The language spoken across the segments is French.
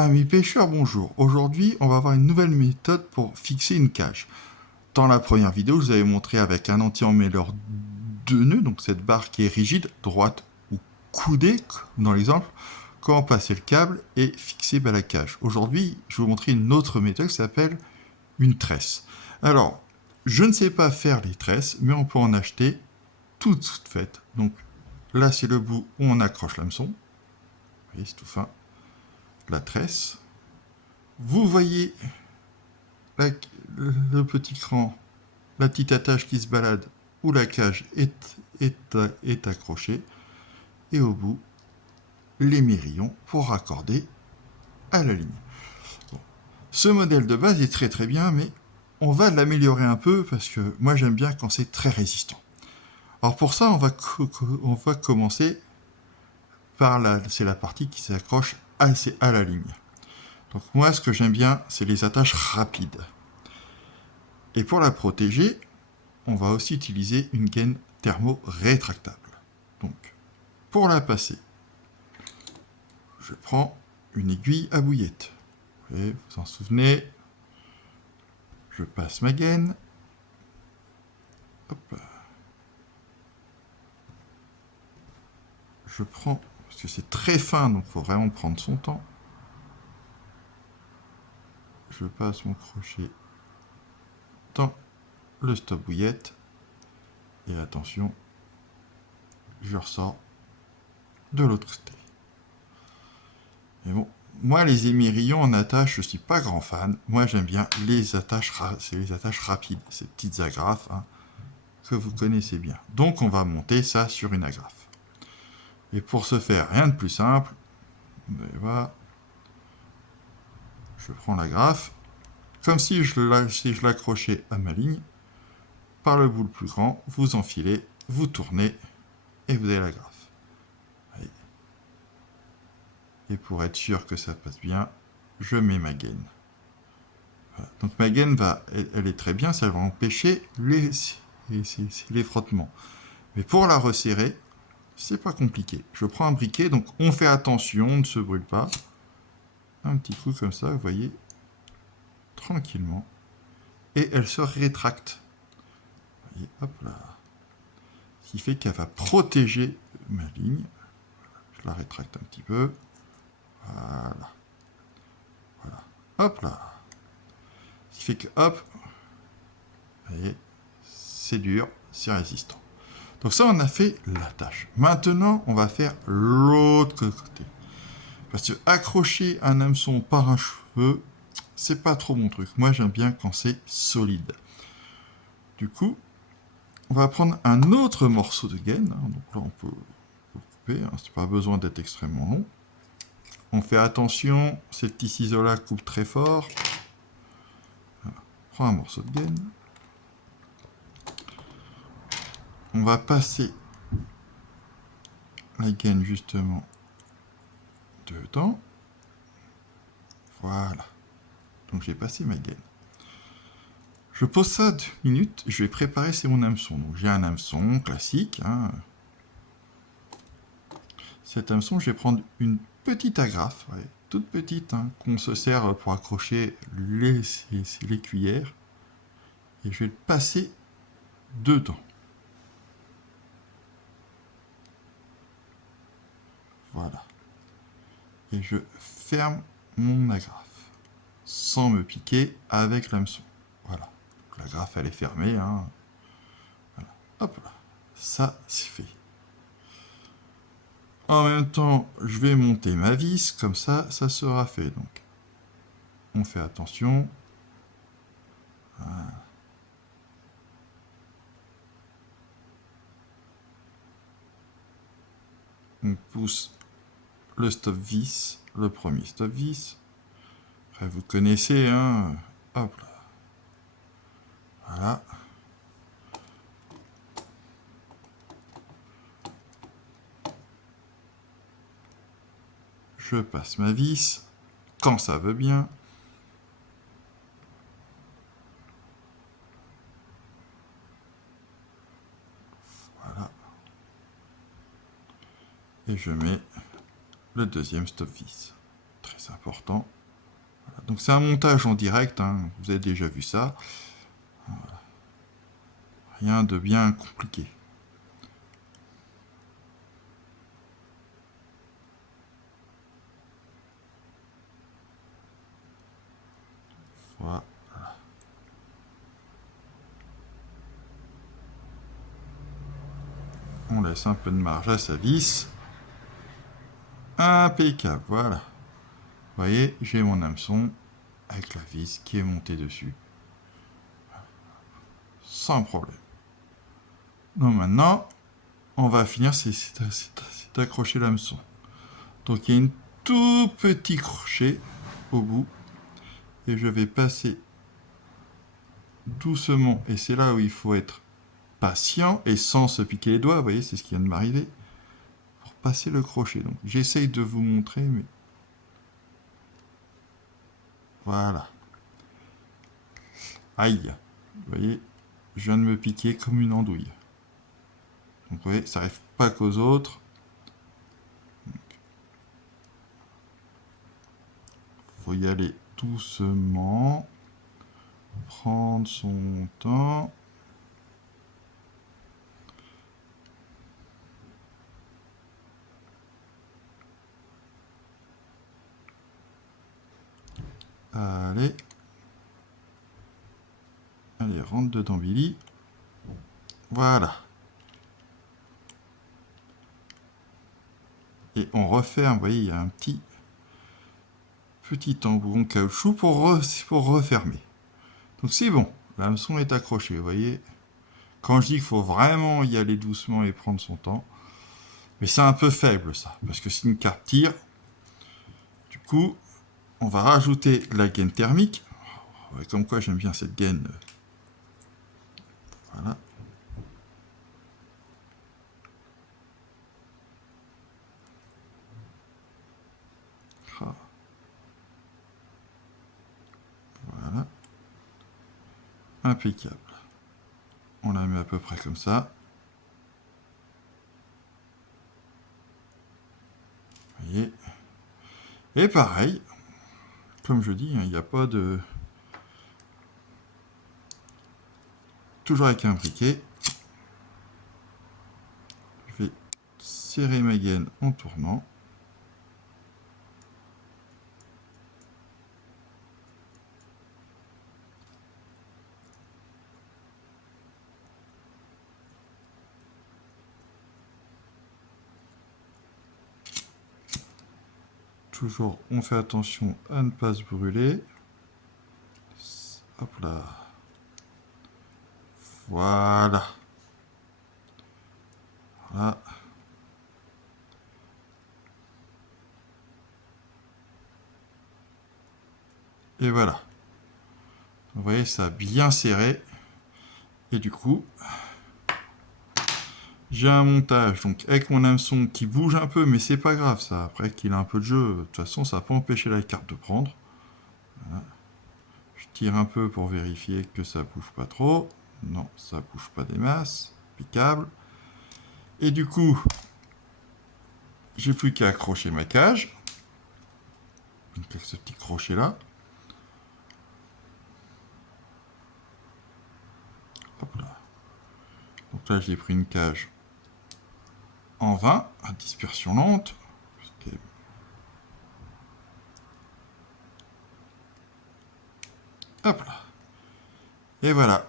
Amis pêcheurs, bonjour. Aujourd'hui, on va voir une nouvelle méthode pour fixer une cage. Dans la première vidéo, je vous avais montré avec un anti-emmêleur de nœuds, donc cette barre qui est rigide, droite ou coudée, dans l'exemple, comment passer le câble et fixer la cage. Aujourd'hui, je vais vous montrer une autre méthode qui s'appelle une tresse. Alors, je ne sais pas faire les tresses, mais on peut en acheter toutes faites. Donc là, c'est le bout où on accroche l'hameçon. Vous voyez, c'est tout fin. La tresse. Vous voyez le petit cran, la petite attache qui se balade, où la cage est accrochée, et au bout, les mérillons pour raccorder à la ligne. Bon. Ce modèle de base est très bien, mais on va l'améliorer un peu, parce que moi j'aime bien quand c'est très résistant. Alors pour ça, on va commencer par c'est la partie qui s'accroche à la ligne. Donc moi, ce que j'aime bien, c'est les attaches rapides. Et pour la protéger, on va aussi utiliser une gaine thermo-rétractable. Donc, pour la passer, je prends une aiguille à bouillette. Vous vous en souvenez, je passe ma gaine. Hop. Je prends, parce que c'est très fin, donc il faut vraiment prendre son temps. Je passe mon crochet dans le stop bouillette. Et attention, je ressors de l'autre côté. Mais bon, moi les émerillons en attache, je suis pas grand fan. Moi j'aime bien les attaches, c'est les attaches rapides, ces petites agrafes que vous connaissez bien. Donc on va monter ça sur une agrafe. Et pour ce faire, rien de plus simple. Vous allez voir, je prends l'agrafe, comme si je l'accrochais à ma ligne. Par le bout le plus grand, vous enfilez, vous tournez et vous avez l'agrafe. Et pour être sûr que ça passe bien, je mets ma gaine. Voilà. Donc ma gaine, elle est très bien, ça va empêcher les frottements. Mais pour la resserrer, c'est pas compliqué. Je prends un briquet, donc on fait attention, on ne se brûle pas. Un petit coup comme ça, vous voyez, tranquillement. Et elle se rétracte. Vous voyez, hop là. Ce qui fait qu'elle va protéger ma ligne. Je la rétracte un petit peu. Voilà. Voilà. Hop là. Ce qui fait que, hop, vous voyez, c'est dur, c'est résistant. Donc ça, on a fait la tâche. Maintenant, on va faire l'autre côté. Parce que accrocher un hameçon par un cheveu, c'est pas trop mon truc. Moi, j'aime bien quand c'est solide. Du coup, on va prendre un autre morceau de gaine. Donc là, on peut couper. C'est pas besoin d'être extrêmement long. On fait attention, ces petits ciseaux-là coupent très fort. Voilà. On prend un morceau de gaine. On va passer la gaine justement dedans. Voilà. Donc j'ai passé ma gaine. Je pose ça 2 minutes, je vais préparer, c'est mon hameçon. Donc j'ai un hameçon classique. Cet hameçon, je vais prendre une petite agrafe, toute petite, qu'on se sert pour accrocher les cuillères. Et je vais le passer dedans. Voilà. Et je ferme mon agrafe, sans me piquer avec l'hameçon. Voilà. Donc, l'agrafe, elle est fermée. Voilà. Hop là. Ça, c'est fait. En même temps, je vais monter ma vis, comme ça, ça sera fait. Donc, on fait attention. Voilà. On pousse le stop vis, le premier stop vis. Après, vous connaissez, hop là. Voilà. Je passe ma vis, quand ça veut bien. Voilà. Et je mets le deuxième stop vis. très important. Voilà. Donc c'est un montage en direct, hein. Vous avez déjà vu ça. Voilà. Rien de bien compliqué. Voilà. On laisse un peu de marge à sa vis. Impeccable, voilà. Vous voyez, j'ai mon hameçon avec la vis qui est montée dessus. Sans problème. Donc maintenant, on va finir, c'est d'accrocher l'hameçon. Donc il y a un tout petit crochet au bout. Et je vais passer doucement. Et c'est là où il faut être patient et sans se piquer les doigts. Vous voyez, c'est ce qui vient de m'arriver. Pour passer le crochet. Donc j'essaye de vous montrer, mais... Voilà. Aïe. Vous voyez, je viens de me piquer comme une andouille. Donc vous voyez, ça n'arrive pas qu'aux autres. Il faut y aller doucement. Prendre son temps. Allez. Allez, rentre dedans, Billy. Voilà. Et on referme, vous voyez, il y a un petit embout caoutchouc pour refermer. Donc c'est bon, l'hameçon est accroché, vous voyez. Quand je dis qu'il faut vraiment y aller doucement et prendre son temps, mais c'est un peu faible ça, parce que c'est une carte tire. Du coup, on va rajouter la gaine thermique. Ouais, comme quoi j'aime bien cette gaine. Voilà. Voilà. Impeccable. On la met à peu près comme ça. Vous voyez. Et pareil, comme je dis, il n'y a pas de... Toujours avec un briquet. Je vais serrer ma gaine en tournant. Toujours, on fait attention à ne pas se brûler. Hop là. Voilà. Voilà. Et voilà. Vous voyez, ça a bien serré. Et du coup, j'ai un montage donc avec mon hameçon qui bouge un peu, mais c'est pas grave ça. Après qu'il a un peu de jeu, de toute façon, ça n'a pas empêché la carte de prendre. Voilà. Je tire un peu pour vérifier que ça bouge pas trop. Non, ça bouge pas des masses. Impeccable. Et du coup, j'ai plus qu'à accrocher ma cage. Donc avec ce petit crochet là. Hop là. Donc là, j'ai pris une cage en 20 à dispersion lente. Hop là. Et voilà.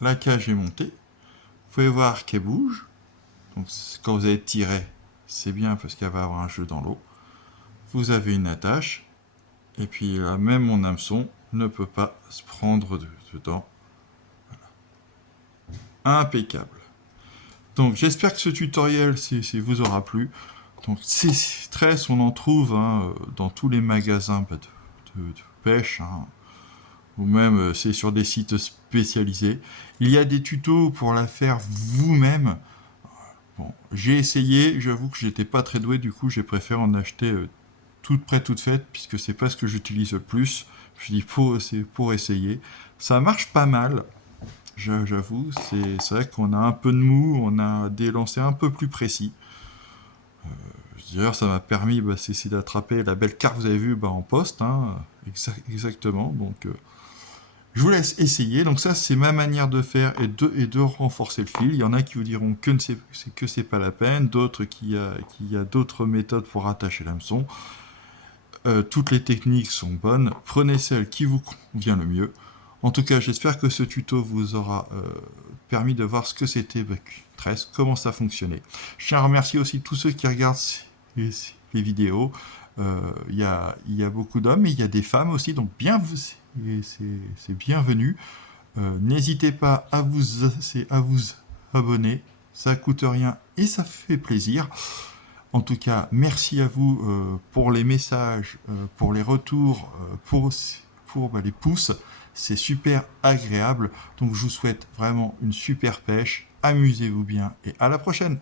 La cage est montée. Vous pouvez voir qu'elle bouge. Donc quand vous allez tirer, c'est bien parce qu'elle va avoir un jeu dans l'eau. Vous avez une attache. Et puis là, même mon hameçon ne peut pas se prendre dedans. Voilà. Impeccable. Donc j'espère que ce tutoriel vous aura plu. Donc ces tresses, on en trouve hein, dans tous les magasins de pêche. Hein, ou même c'est sur des sites spécialisés. Il y a des tutos pour la faire vous-même. Bon, j'ai essayé, j'avoue que j'étais pas très doué, du coup j'ai préféré en acheter toute prête, toute faite, puisque c'est pas ce que j'utilise le plus. Je dis c'est pour essayer. Ça marche pas mal, j'avoue. C'est vrai qu'on a un peu de mou, on a des lancers un peu plus précis. D'ailleurs, ça m'a permis c'est d'attraper la belle carte que vous avez vue en poste, hein, exactement. Donc, je vous laisse essayer. Donc ça, c'est ma manière de faire et de renforcer le fil. Il y en a qui vous diront que c'est pas la peine, d'autres qu'il y a d'autres méthodes pour attacher l'hameçon. Toutes les techniques sont bonnes. Prenez celle qui vous convient le mieux. En tout cas, j'espère que ce tuto vous aura permis de voir ce que c'était Q13, comment ça fonctionnait. Je tiens à remercier aussi tous ceux qui regardent les vidéos. Il y a beaucoup d'hommes, mais il y a des femmes aussi, donc c'est bienvenu. N'hésitez pas à vous abonner, ça coûte rien et ça fait plaisir. En tout cas, merci à vous pour les messages, pour les retours, pour les pouces. C'est super agréable. Donc je vous souhaite vraiment une super pêche. Amusez-vous bien et à la prochaine.